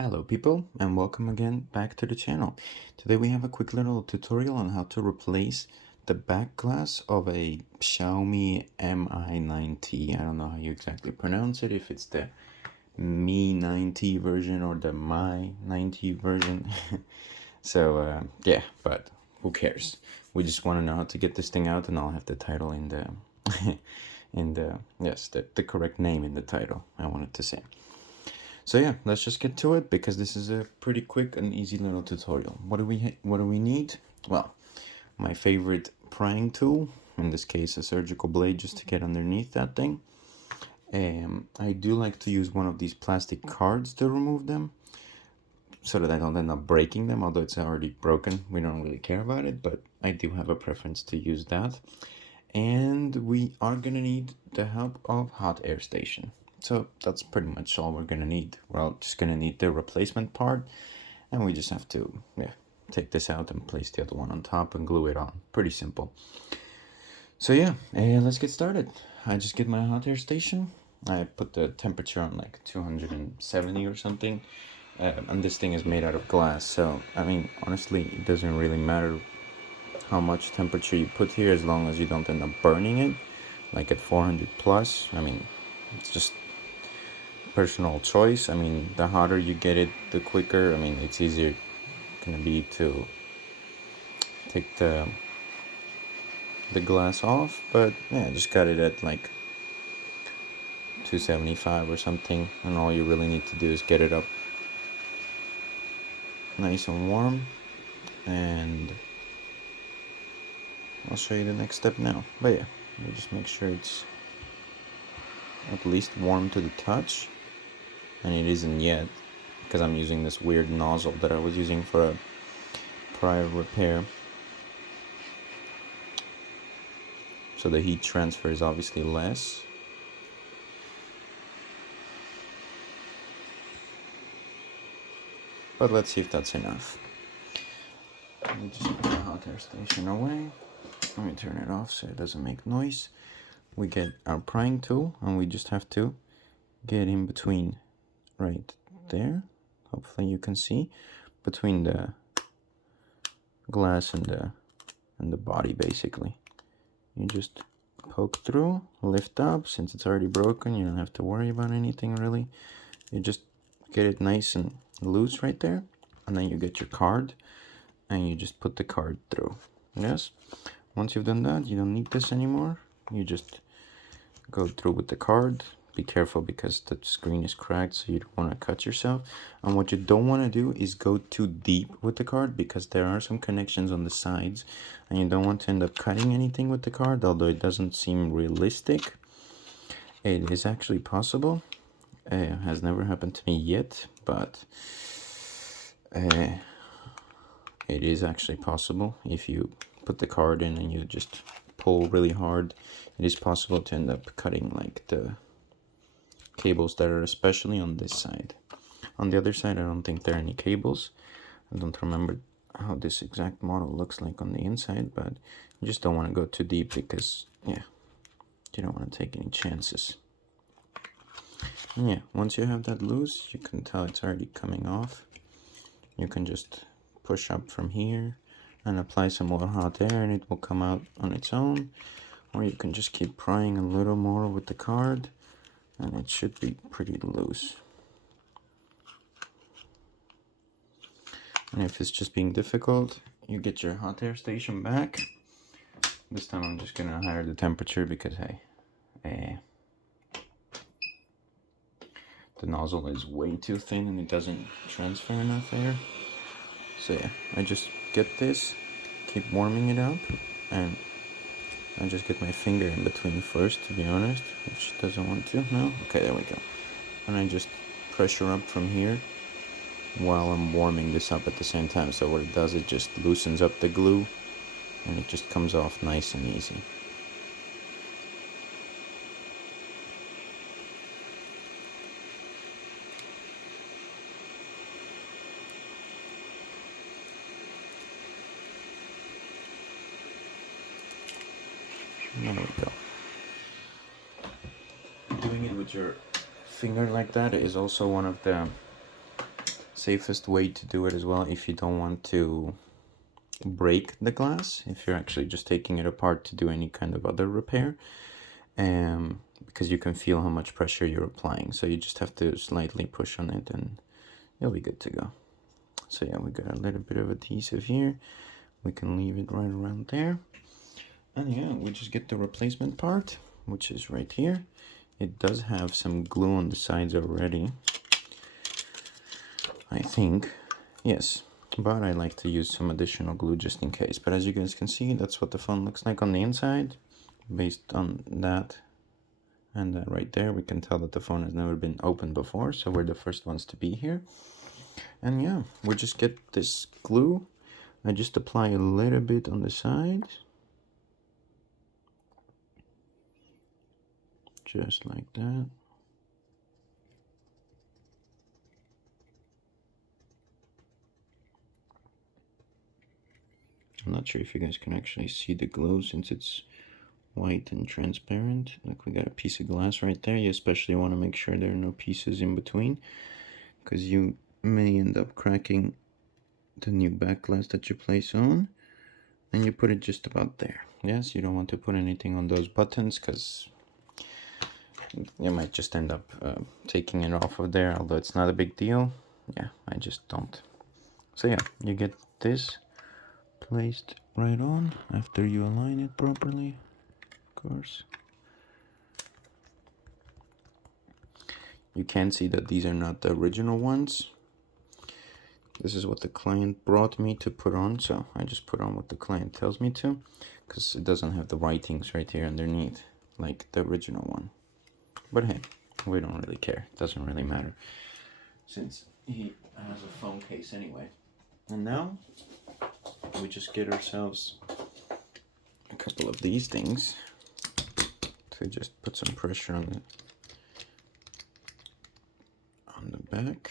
Hello people, and welcome again back to the channel. Today we have a quick little tutorial on how to replace the back glass of a Xiaomi Mi 9T. I don't know how you exactly pronounce it, if it's the Mi 9T version or the Mi 9T version. Yeah, but who cares? We just want to know how to get this thing out, and I'll have the title in the the correct name in the title, I wanted to say. So yeah, let's just get to it because this is a pretty quick and easy little tutorial. What do we need? Well, my favorite prying tool, in this case a surgical blade, just to get underneath that thing. I do like to use one of these plastic cards to remove them so that I don't end up breaking them, although it's already broken. We don't really care about it, but I do have a preference to use that. And we are gonna need the help of hot air station. So that's pretty much all we're gonna need. We're just gonna need the replacement part, and we just have to take this out and place the other one on top and glue it on. Pretty simple. So yeah, let's get started. I just get my hot air station. I put the temperature on like 270 or something. And this thing is made out of glass, so I mean, honestly, it doesn't really matter how much temperature you put here as long as you don't end up burning it, like at 400 plus. I mean, it's just personal choice. I mean, the hotter you get it, the quicker. I mean, it's easier gonna be to take the glass off, but yeah, I just got it at like 275 or something, and all you really need to do is get it up nice and warm, and I'll show you the next step now. But yeah, we'll just make sure it's at least warm to the touch, and it isn't yet because I'm using this weird nozzle that I was using for a prior repair. So the heat transfer is obviously less. But let's see if that's enough. Let me just put the hot air station away. Let me turn it off so it doesn't make noise. We get our prying tool, and we just have to get in between right there. Hopefully you can see between the glass and the body. Basically, you just poke through, lift up. Since it's already broken, you don't have to worry about anything really. You just get it nice and loose right there, and then you get your card and you just put the card through. Yes, once you've done that, you don't need this anymore. You just go through with the card. Be careful because the screen is cracked, so you don't want to cut yourself. And what you don't want to do is go too deep with the card, because there are some connections on the sides and you don't want to end up cutting anything with the card. Although it doesn't seem realistic, it is actually possible. Has never happened to me yet, but it is actually possible. If you put the card in and you just pull really hard, it is possible to end up cutting like the cables that are especially on this side. On the other side, I don't think there are any cables. I don't remember how this exact model looks like on the inside, but you just don't want to go too deep because yeah, you don't want to take any chances. And yeah, once you have that loose, you can tell it's already coming off. You can just push up from here and apply some more hot air and it will come out on its own. Or you can just keep prying a little more with the card and it should be pretty loose. And if it's just being difficult, you get your hot air station back. This time I'm just gonna higher the temperature because hey, the nozzle is way too thin and it doesn't transfer enough air. So yeah, I just get this, keep warming it up, and I just get my finger in between first, to be honest, which doesn't want to. No? Okay, there we go. And I just pressure up from here while I'm warming this up at the same time. So what it does, it just loosens up the glue and it just comes off nice and easy. There we go. Doing it with your finger like that is also one of the safest way to do it as well, if you don't want to break the glass, if you're actually just taking it apart to do any kind of other repair, because you can feel how much pressure you're applying. So you just have to slightly push on it and you'll be good to go. So yeah, we got a little bit of adhesive here. We can leave it right around there. And yeah, we just get the replacement part, which is right here. It does have some glue on the sides already, I think. Yes, but I like to use some additional glue just in case. But as you guys can see, that's what the phone looks like on the inside. Based on that and that right there, we can tell that the phone has never been opened before, so we're the first ones to be here. And yeah, we just get this glue. I just apply a little bit on the sides, just like that. I'm not sure if you guys can actually see the glue since it's white and transparent. Like, we got a piece of glass right there. You especially want to make sure there are no pieces in between, because you may end up cracking the new back glass that you place on. And you put it just about there. Yes, you don't want to put anything on those buttons, because you might just end up taking it off of there, although it's not a big deal. Yeah, I just don't. So yeah, you get this placed right on after you align it properly, of course. You can see that these are not the original ones. This is what the client brought me to put on, so I just put on what the client tells me to, because it doesn't have the writings right here underneath like the original one. But hey, we don't really care. It doesn't really matter, since he has a phone case anyway. And now we just get ourselves a couple of these things to just put some pressure on the back.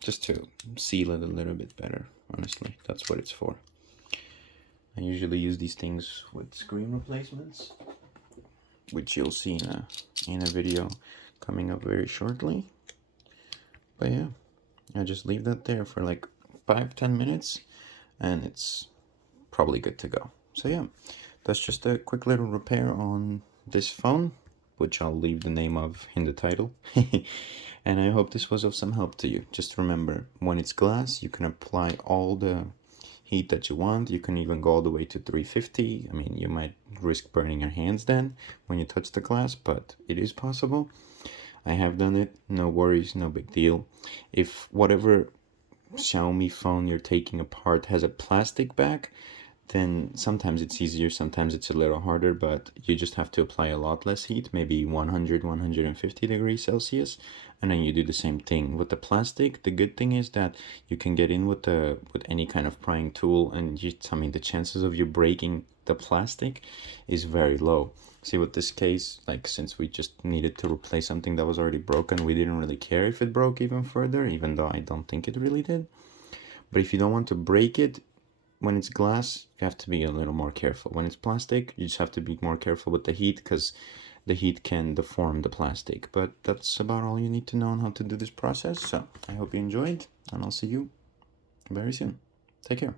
Just to seal it a little bit better, honestly. That's what it's for. I usually use these things with screen replacements, which you'll see in a video coming up very shortly. But yeah, I just leave that there for like 5-10 minutes and it's probably good to go. So yeah, that's just a quick little repair on this phone, which I'll leave the name of in the title. And I hope this was of some help to you. Just remember, when it's glass, you can apply all the heat that you want. You can even go all the way to 350. I mean, you might risk burning your hands then when you touch the glass, but it is possible. I have done it, no worries, no big deal. If whatever Xiaomi phone you're taking apart has a plastic back, then sometimes it's easier, sometimes it's a little harder, but you just have to apply a lot less heat, maybe 100, 150 degrees Celsius, and then you do the same thing. With the plastic, the good thing is that you can get in with any kind of prying tool, and I mean, the chances of you breaking the plastic is very low. See, with this case, like, since we just needed to replace something that was already broken, we didn't really care if it broke even further, even though I don't think it really did. But if you don't want to break it, when it's glass, you have to be a little more careful. When it's plastic, you just have to be more careful with the heat, because the heat can deform the plastic. But that's about all you need to know on how to do this process. So I hope you enjoyed, and I'll see you very soon. Take care.